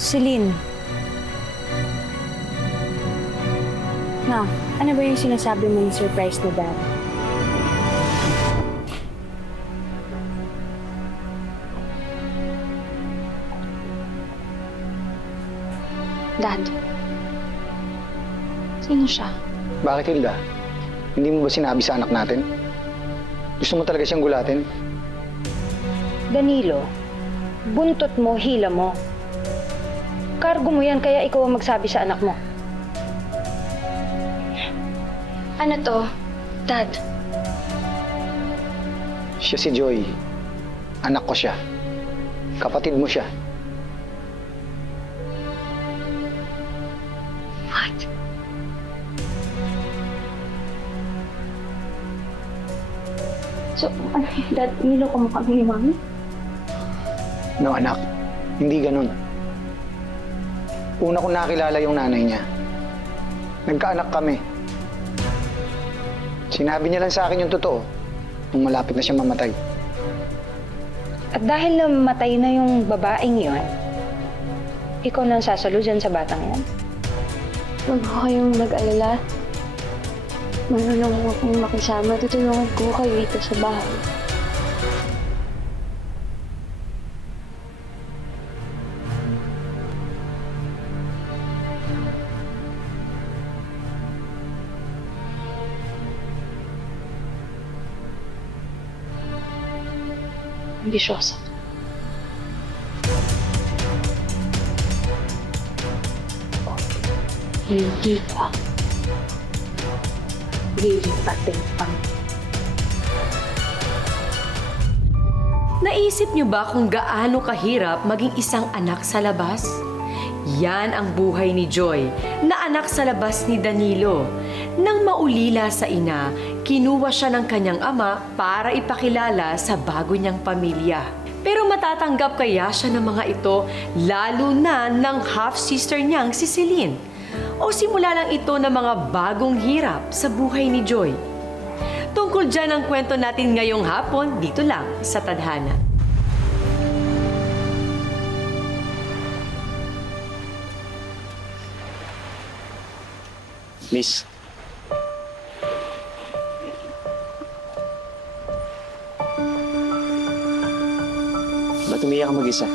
Celine. Ma, ano ba yung sinasabi mong surprise na dad? Dad. Sino siya? Bakit, Hilda? Hindi mo ba sinabi sa anak natin? Gusto mo talaga siyang gulatin? Danilo, buntot mo, hila mo. Kargo mo yan, kaya ikaw ang magsabi sa anak mo. Ano to, Dad? Siya si Joy. Anak ko siya. Kapatid mo siya. What? So, Dad, niloko mo kami ni Mami? No, anak. Hindi ganun. Una kong nakilala yung nanay niya. Nagkaanak kami. Sinabi niya lang sa akin yung totoo nung malapit na siya mamatay. At dahil namatay na yung babaeng yon, ikaw na ang sasalo dyan sa batang yan? Huwag ko kayong mag-alala. Marunong akong makisama. Tutulungan ko kayo dito sa bahay. Ambisyosa. Hindi ka lilipatin pang. Naisip niyo ba kung gaano kahirap maging isang anak sa labas? Yan ang buhay ni Joy, na anak sa labas ni Danilo. Nang maulila sa ina, kinuha siya ng kanyang ama para ipakilala sa bago niyang pamilya. Pero matatanggap kaya siya ng mga ito, lalo na ng half-sister niyang si Celine? O simula lang ito ng mga bagong hirap sa buhay ni Joy? Tungkol dyan ang kwento natin ngayong hapon, dito lang sa Tadhana. Miss. Ba't umiyak ka mag-isa?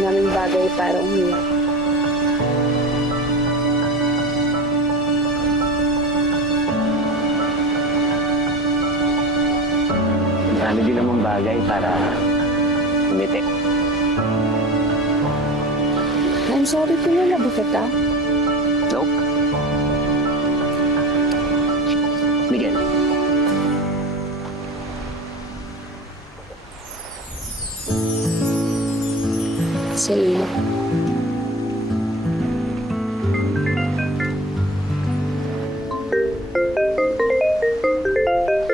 Maraming bagay para umiyak. Marami din namang bagay para umiti. I'm sorry, pinalabi kita. Nope. Miguel. Celine.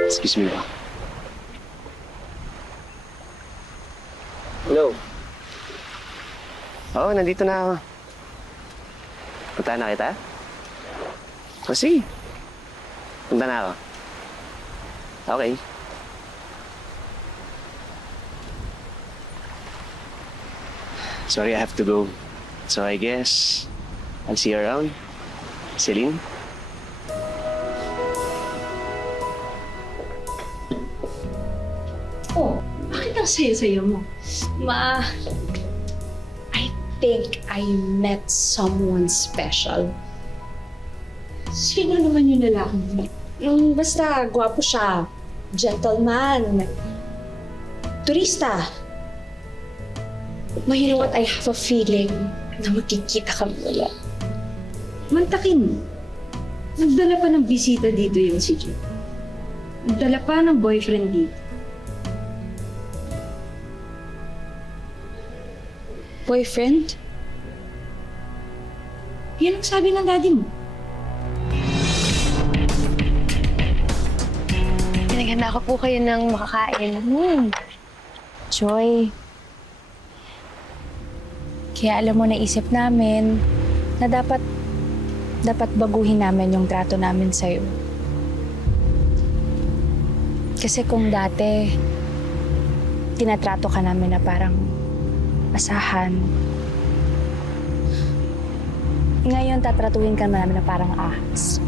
Excuse me. Hello. Oo, nandito na ako. Punta na kita? O sige. Punta na ako. Okay. Sorry, I have to go. So I guess I'll see you around. Celine? Oh, bakit ang saya-saya mo? Ma, I think I met someone special. Sino naman yung lalaki mo? Basta, gwapo siya. Gentleman. Turista. Ma, you know what? I have a feeling na magkikita kami ulit. Mantakin mo. Nagdala pa ng bisita dito yung si Joy. Nagdala pa ng boyfriend dito. Boyfriend? Yan ang sabi ng daddy mo. Pinaganda ko po kayo ng makakain. Joy, kaya alam mo, naisip namin na dapat baguhin namin yung trato namin sa'yo. Kasi kung dati, tinatrato ka namin na parang asahan. Ngayon, tatratuhin ka namin na parang ahas.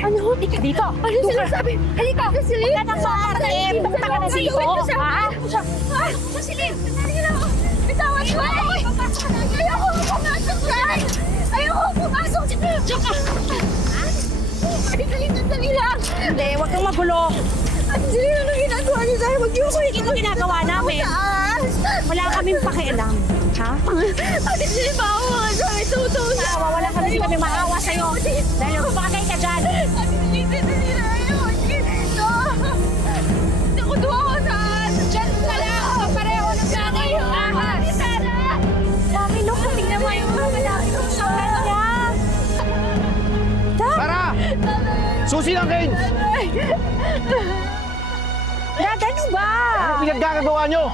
Ano? Ika dito! Ano sinasabi? Halika! Celine! Huwag ka nang makarim! Punta ka na dito! Ha? Celine! Bitawan mo! Ayoko pumasok dyan! Ayoko pumasok dyan! Diyan ka! Dali lang! Hindi, huwag kang magulo! Celine, ano ginagawa niyo sa'yo? Huwag niyo ko ito ginagawa namin! Wala kaming pakialam. Ha? Ate Celine, maawa ka sa akin! Maawa, wala kami maawa sa'yo! Dahil bagay ka dyan! Tara! Susi ng Kane! Dad, ano ba? Ano pinagkakagawa nyo?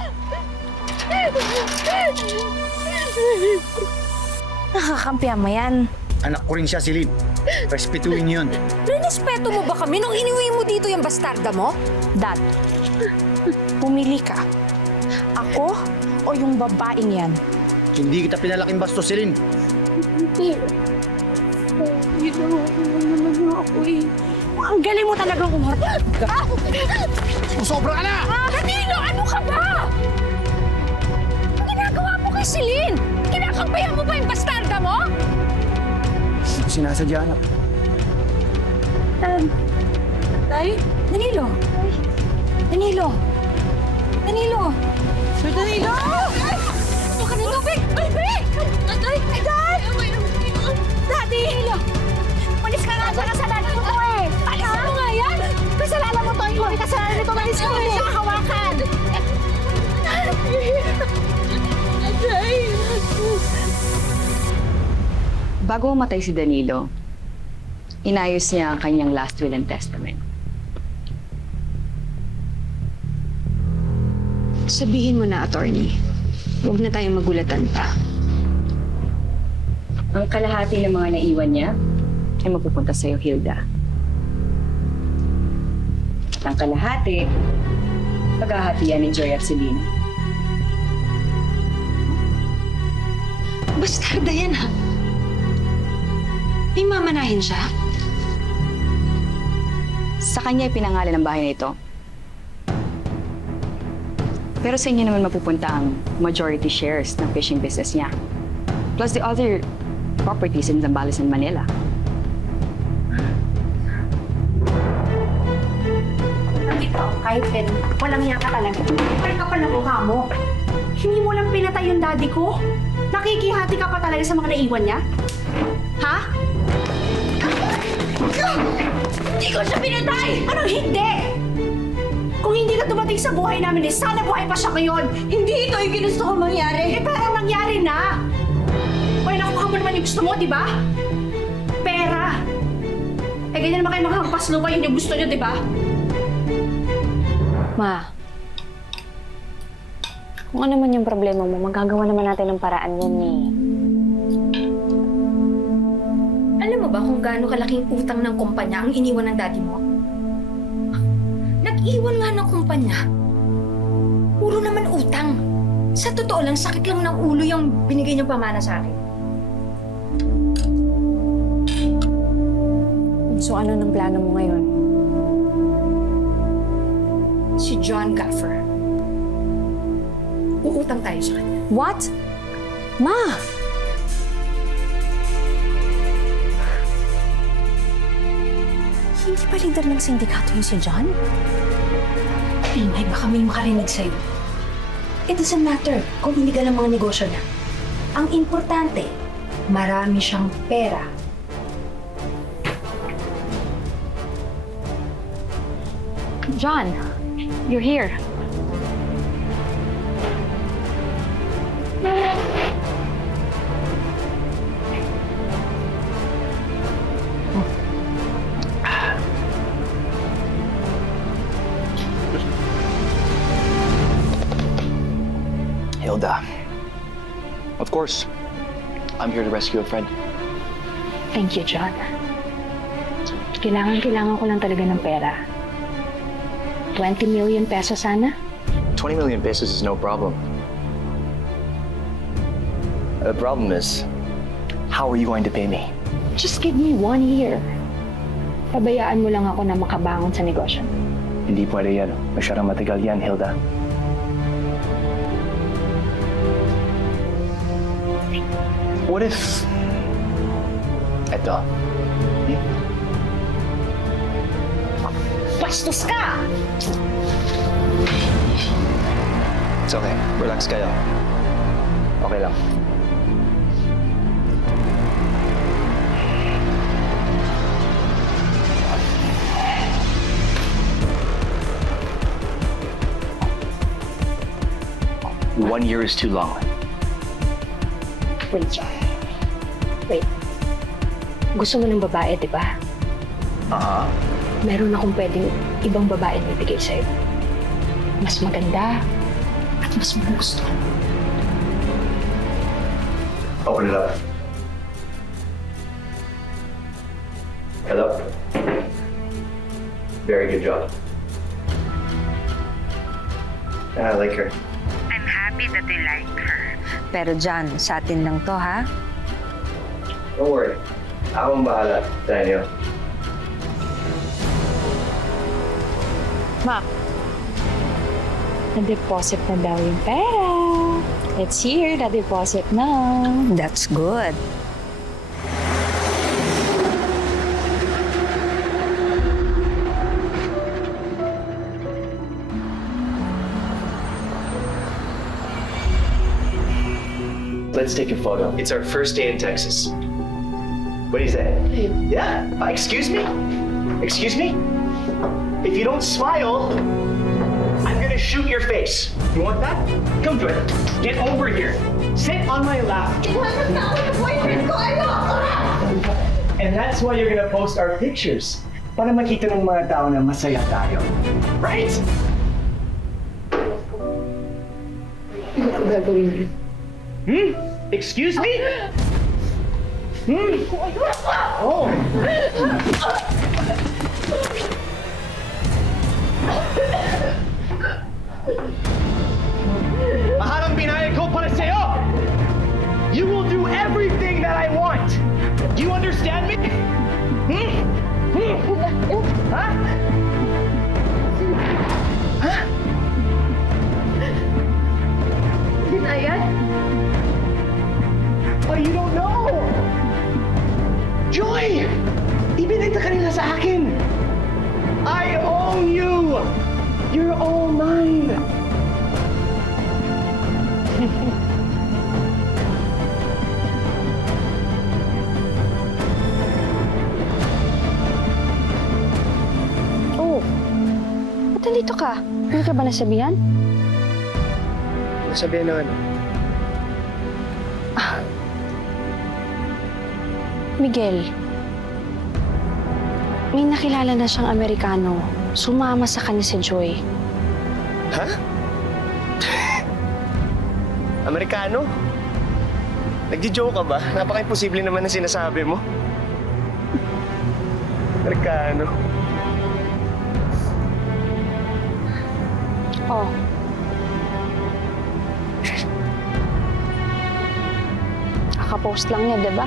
Nakakampihan mo yan. Anak ko rin siya, Celine. Respetuhin yun. Rinespeto mo ba kami nung iniwi mo dito yung bastarda mo? Dad, pumili ka. Ako o yung babaeng yan? Hindi kita pinalaking bastos, Celine. Ang galing mo talagang umarte. Sobra ka na! Danilo, ano ka ba? Ang ginagawa mo kay Celine? Kinakampihan mo ba yung bastarda mo? Sinasadya na. Tay? Danilo? Danilo? Danilo? Sir Danilo! Ano ka ng tubig? Tubig! Ay, Dad! Daddy! Malis ka nga sa kasalanan mo to eh! Palisan mo nga yan! Kasalanan mo to! Hindi kasalanan nito! Malis ka nga sa hawakan! Bago mamatay si Danilo, inayos niya ang kanyang last will and testament. Sabihin mo na, attorney. Huwag na tayong magulatan pa. Ang kalahati ng mga naiwan niya ay mapupunta sa'yo, Hilda. At ang kalahati, paghahatian ni Joy at Celine. Bastarda yan, ha? May mamanahin siya? Sa kanya ay pinangalan ng bahay na ito. Pero sa inyo naman mapupunta ang majority shares ng fishing business niya. Plus the other properties in Zambales and Manila. Ikaw, kahit walang niya ka talaga. Kapal ka pa na mukha mo. Hindi mo lang pinatay yung daddy ko? Nakikihati ka pa talaga sa mga naiwan niya? Ha? Hindi ko siya pinatay! Anong hindi? Kung hindi ka dumating sa buhay namin, sana buhay pa siya ngayon. Hindi ito yung ginusto ko mangyari. Eh, parang nangyari na. Pwede nakuha mo naman yung gusto mo, di ba? Pera. Eh, ganyan naman kayo nakahampas lupa, yun yung gusto niyo, di ba? Ma, kung ano man yung problema mo, magagawa naman natin ng paraan yan eh. Alam mo ba kung gaano kalaking utang ng kumpanya ang iniwan ng daddy mo? Nag-iwan nga ng kumpanya. Puro naman utang. Sa totoo lang, sakit lang ng ulo yung binigay niyang pamana sa akin. So ano ng plano mo ngayon? Si John Gaffer. Uutang tayo sa kanya. What? Ma! Hindi ba leader ng sindikato yung si John? Ingay, baka may makarinig sa'yo. It doesn't matter kung illegal ang mga negosyo niya. Ang importante, marami siyang pera. John, you're here. Hilda. Of course, I'm here to rescue a friend. Thank you, John. Kailangan ko lang talaga ng pera. 20 million pesos sana? 20 million pesos is no problem. The problem is, how are you going to pay me? Just give me 1 year. Pabayaan mo lang ako na makabangon sa negosyo. Hindi pwede yan. Masyadong matagal yan, Hilda. What if... Eto. Bastos ka! It's okay. Relax kayo. Okay lang. One year is too long. Wait, John. Wait. Gusto mo ng babae, di ba? Meron akong pwedeng ibang babae na ibigay sa'yo. Mas maganda at mas magustuhan. Open it up. Hello? Very good job. I like her. I'm happy that you like her. Pero John, sa atin lang to, ha? Don't worry. Ako ang bahala, Daniel. Ma, na-deposit na daw yung pera. It's here, na-deposit na. That's good. Let's take a photo. It's our first day in Texas. What do you say? Yeah. Excuse me? Excuse me? If you don't smile, I'm gonna shoot your face. You want that? Come, Joy. Get over here. Sit on my lap. And that's why you're gonna post our pictures. Para makita ng mga tao na masaya tayo. Right? Excuse me? Oh. Mahal ang binayad ko para sa'yo! You will do everything that I want! Do you understand me? Huh? Huh? Binayad? Oh, you don't know! Joy! Ibinenta ka nila sa akin! I own you! You're all mine! Oh, ba't nandito ka? Hindi ka ba nasabihan? Nasabihan na ano? Miguel, may nakilala na siyang Amerikano. Sumama sa kanya si Joy. Ha? Amerikano? Nagdi-joke ka ba? Napaka-imposible naman ang sinasabi mo. Amerikano? Oh. Kaka-post lang niya, diba?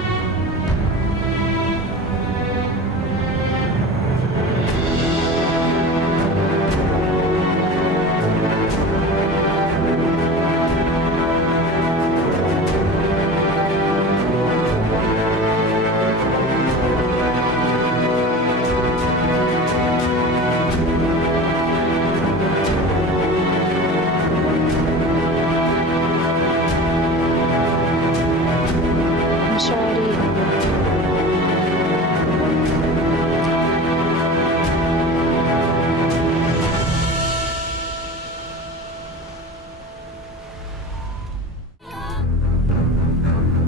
I'm sorry.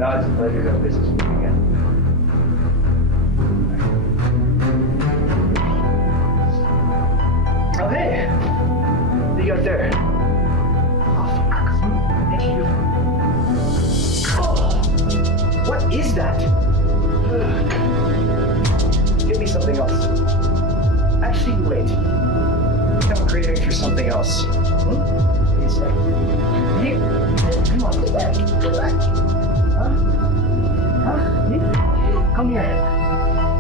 Now it's a pleasure to visit you again. Oh, hey! What do you got there? Oh, fuck. Thank you. Oh! What is that? Give me something else. Actually, wait. Come on. craving for something else. Please, hey, come on. Huh? Hey, come here.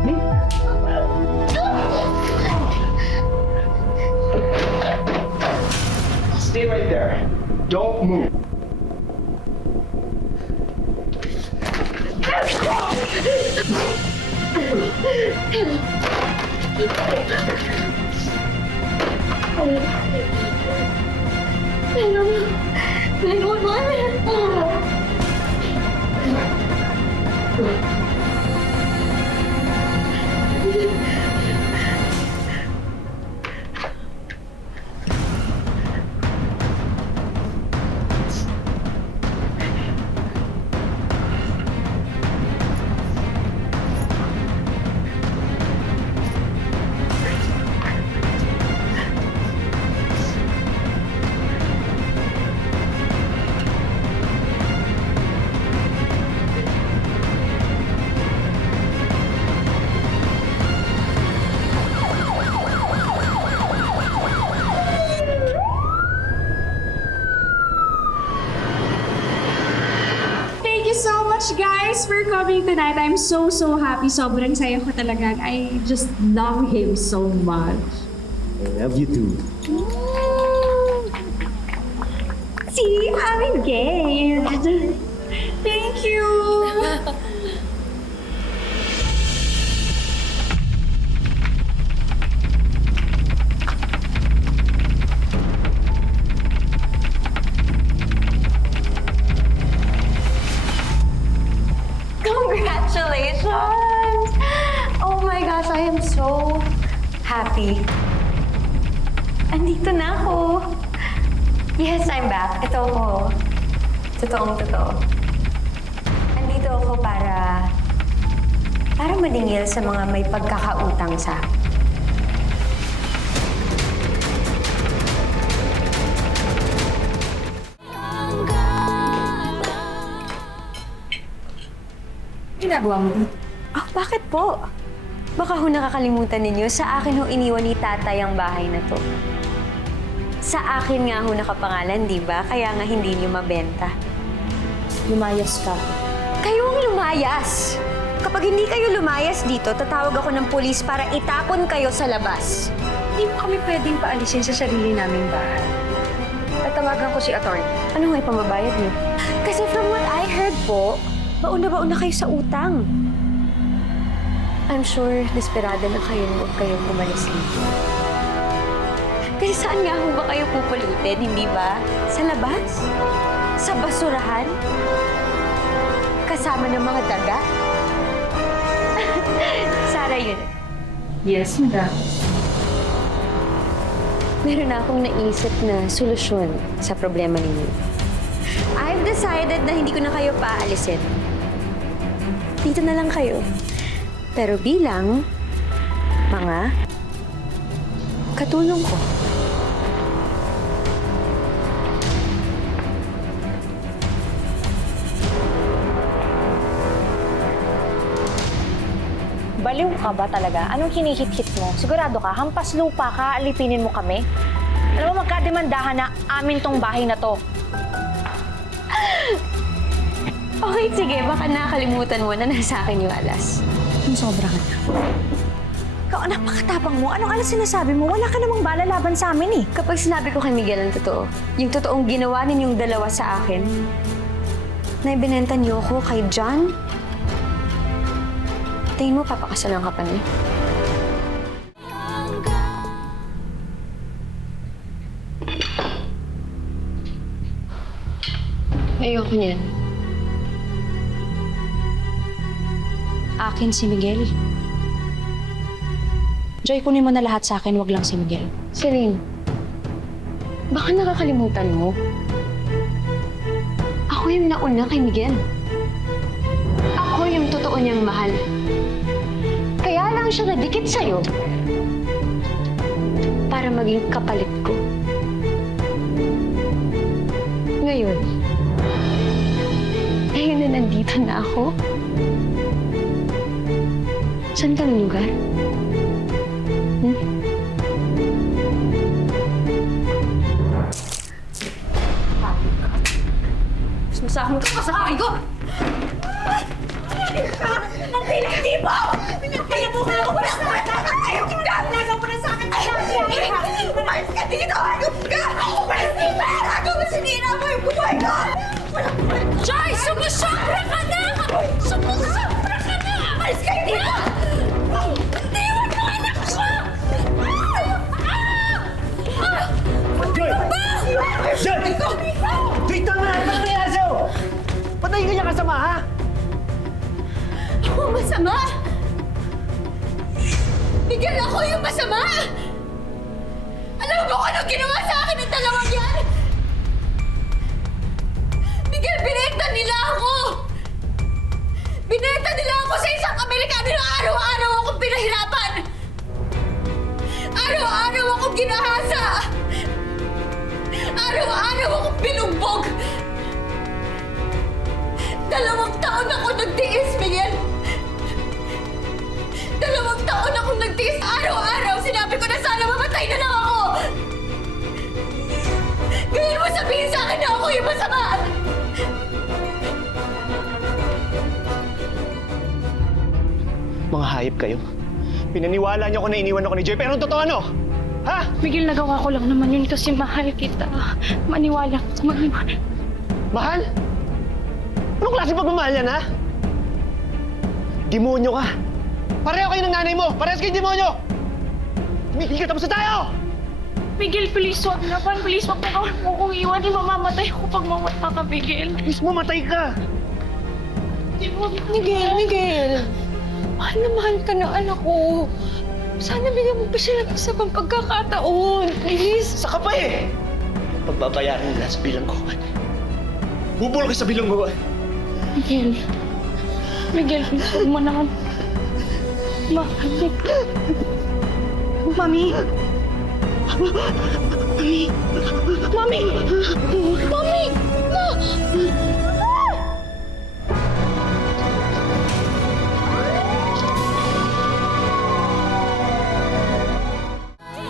Hey. Stay right there. Don't move. Thank you so much, guys, for coming tonight. I'm so happy. Sobrang saya ko talaga. I just love him so much. I love you too. See, I'm engaged. Thank you. Congratulations! Oh my gosh, I am so happy. Andito na ako. Yes, I'm back. Ito ako. Totoong-totoo. Andito ako para maningil sa mga may pagkakautang sa akin. Ginagawa mo dito? Ah, bakit po? Baka ho nakakalimutan ninyo, sa akin ho iniwan ni tatay ang bahay na to. Sa akin nga ho nakapangalan, di ba? Kaya nga hindi niyo mabenta. Lumayas ka. Kayo ang lumayas! Kapag hindi kayo lumayas dito, tatawag ako ng pulis para itapon kayo sa labas. Hindi mo kami pwedeng paalisin sa sarili naming bahay. Tatawagan ko si attorney. Ano nga ipamabayad niyo? Kasi from what I heard po, baon na kayo sa utang. I'm sure desperado na kayo huwag kayong umalis dito. Kasi saan nga ho ba kayo pupulutin, hindi ba? Sa labas? Sa basurahan? Kasama ng mga daga? Sarah, yun. Yes, madam. Meron na akong naisip na solusyon sa problema ninyo. I've decided na hindi ko na kayo paalisin. Dito na lang kayo. Pero bilang mga katulong ko. Baliw ka ba talaga? Anong hinihit-hit mo? Sigurado ka, hampas lupa ka, alipinin mo kami? Alam mo, magkademandahan na amin tong bahay na to. Okay, sige. Baka nakalimutan mo na nasa akin yung alas. Yung sobra ka na. Ikaw, napakatapang mo. Anong alas sinasabi mo? Wala ka namang bala laban sa amin eh. Kapag sinabi ko kay Miguel ang totoo, yung totoong ginawa ninyong dalawa sa akin, na ibinenta niyo ako kay John, tingin mo papakasalan ka pa niya? Ayoko niyan. Akin si Miguel. Joy, kunin mo na lahat sa akin, wag lang si Miguel. Celine, baka nakakalimutan mo. Ako yung nauna kay Miguel. Ako yung totoo niyang mahal. Kaya lang siya nadikit sa'yo para maging kapalit ko. Ngayon na nandito na ako, saan ka lulugar? sa akin. Kasakain ko! Hindi mo! Kaya mo ka ako na sa akin! Ayaw ka! Nagaw mo na sa akin! Umayos ka dito! Ayaw ka! Umayos ka! Ayaw mo sinira mo yung buhay ko! Joy, sumusobra ka na! Sumusobra ka na! Umayos ka dito! Iwan mo anak ko! Joy! Joy! Joy, tama na! Ano nangyayari sa'yo? Ba't naging ganyan kasama, ha? Ako masama! Bigyan ako yung masama! Alam mo kung anong ginawa sa akin ng dalawang yan? Miguel, binenta nila ako! Binenta nila ako sa isang Amerikano na araw-araw akong pinahirapan! Araw-araw akong ginahasa! Araw-araw akong binugbog! 2 taon ako nagtiis, Miguel! 2 taon akong nagtiis araw-araw! Sinabi ko na sana mamatay na lang ako! Ngayon mo sabihin sa akin na ako yung masama! Mga hayop kayo. Pinaniwala niyo ako na iniwan ako ni Joy, pero ang totoo ano? Ha? Miguel, nagawa ko lang naman yun kasi mahal kita. Maniwala ka, maniwala. Mahal? Anong klase pagmamahal yan, ha? Demonyo ka. Pareho kayo ng nanay mo. Parehas kayo demonyo. Tumigil ka, tapos na tayo! Miguel, please, wag naman. Please, wag mo kong iwan. Mamamatay ako pag mamata ka, Miguel. Please, mamatay ka. Miguel. Mahal na mahal ka ng anak ko. Sana bigyan mo pa siya ng isa pang pagkakataon. Please. Saka pa eh! Pagbabayaran nila sa bilangguan. Bubulok ka sa bilangguan. Miguel, please, huwag mo naman. Mami. Mami. No!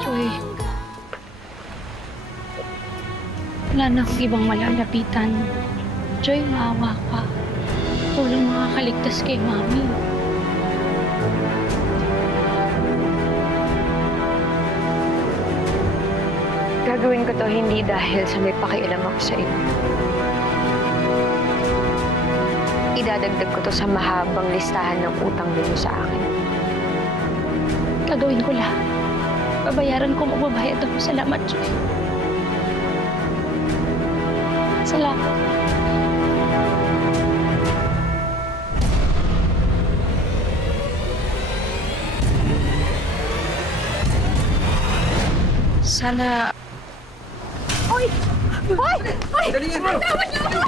Joy. Wala na akong ibang malalapitan. Joy, maawa ka. Ikaw lang makakaligtas kay Mami. Gagawin ko to hindi dahil sa may pakialam ako sa iyo. Idadagdag ko to sa mahabang listahan ng utang ninyo sa akin. Gagawin ko lahat. Babayaran ko, magbabayad ako. Salamat, Joy. Salamat. Sana... Hoy! Dali yan! Tawad niyo ako!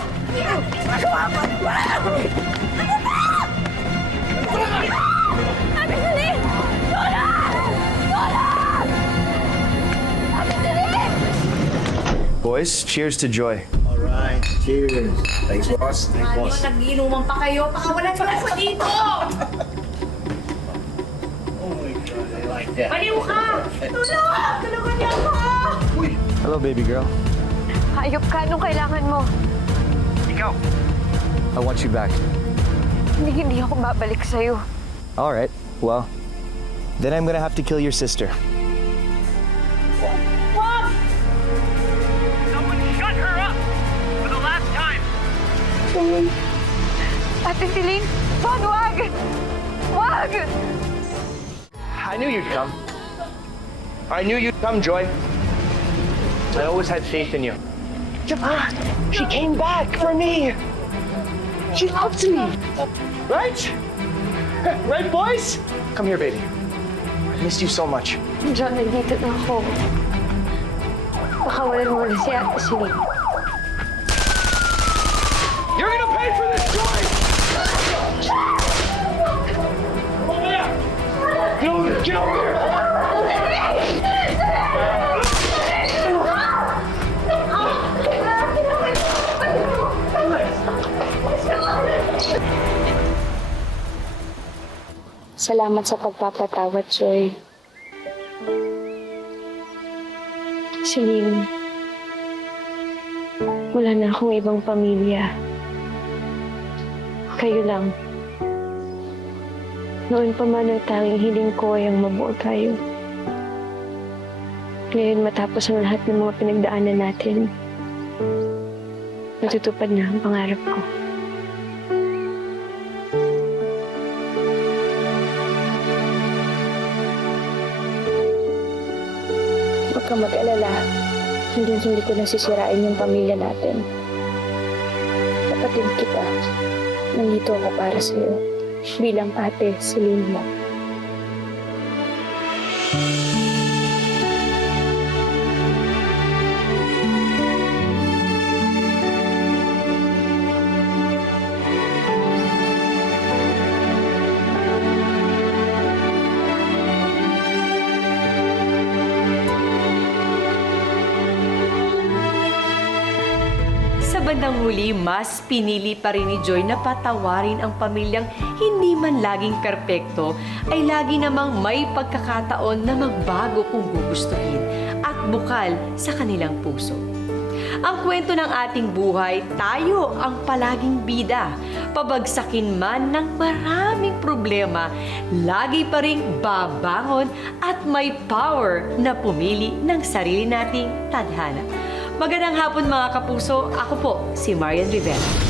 Nagawa ko! Wala ako! Ano ba? Ate Celine! Tulong! Boys, cheers to Joy. All right, cheers. Thanks, boss. Thanks, boss. Nag-iinuman pa kayo. Pakawalan ko lang sa dito! Baliw ka! Tulong! Tulungan niyo ako! Hello, baby girl. Hayop ka, anong kailangan mo? I want you back. Hindi ako babalik sa'yo. All right. Well, then I'm gonna have to kill your sister. Ate Celine, wag! Wag! I knew you'd come. I knew you'd come, Joy. I always had faith in you. Javon, she came back for me. She loves me. Right? Right, boys? Come here, baby. I missed you so much. John, nandito na ako. Pakawalan mo na si Ate Celine. You're gonna pay for this, Joy! Over there! Get over here! Salamat sa pagpapatawad, Joy. Celine, wala na akong ibang pamilya. Kayo lang. Noon pa man ang tanging hiling ko ay ang mabuo tayo. Ngayon matapos ang lahat ng mga pinagdaanan natin, natutupad na ang pangarap ko. Huwag kang mag-alala. Hindi ko nasisirain yung pamilya natin. Kapatid kita. Nandito ako para sa'yo. Bilang ate, silin mo. Sa bandang huli, mas pinili pa rin ni Joy na patawarin ang pamilyang hindi man laging perpekto, ay lagi namang may pagkakataon na magbago kung gugustuhin at bukal sa kanilang puso. Ang kwento ng ating buhay, tayo ang palaging bida. Pabagsakin man ng maraming problema, lagi pa rin babangon at may power na pumili ng sarili nating tadhana. Magandang hapon mga kapuso, ako po si Marian Rivera.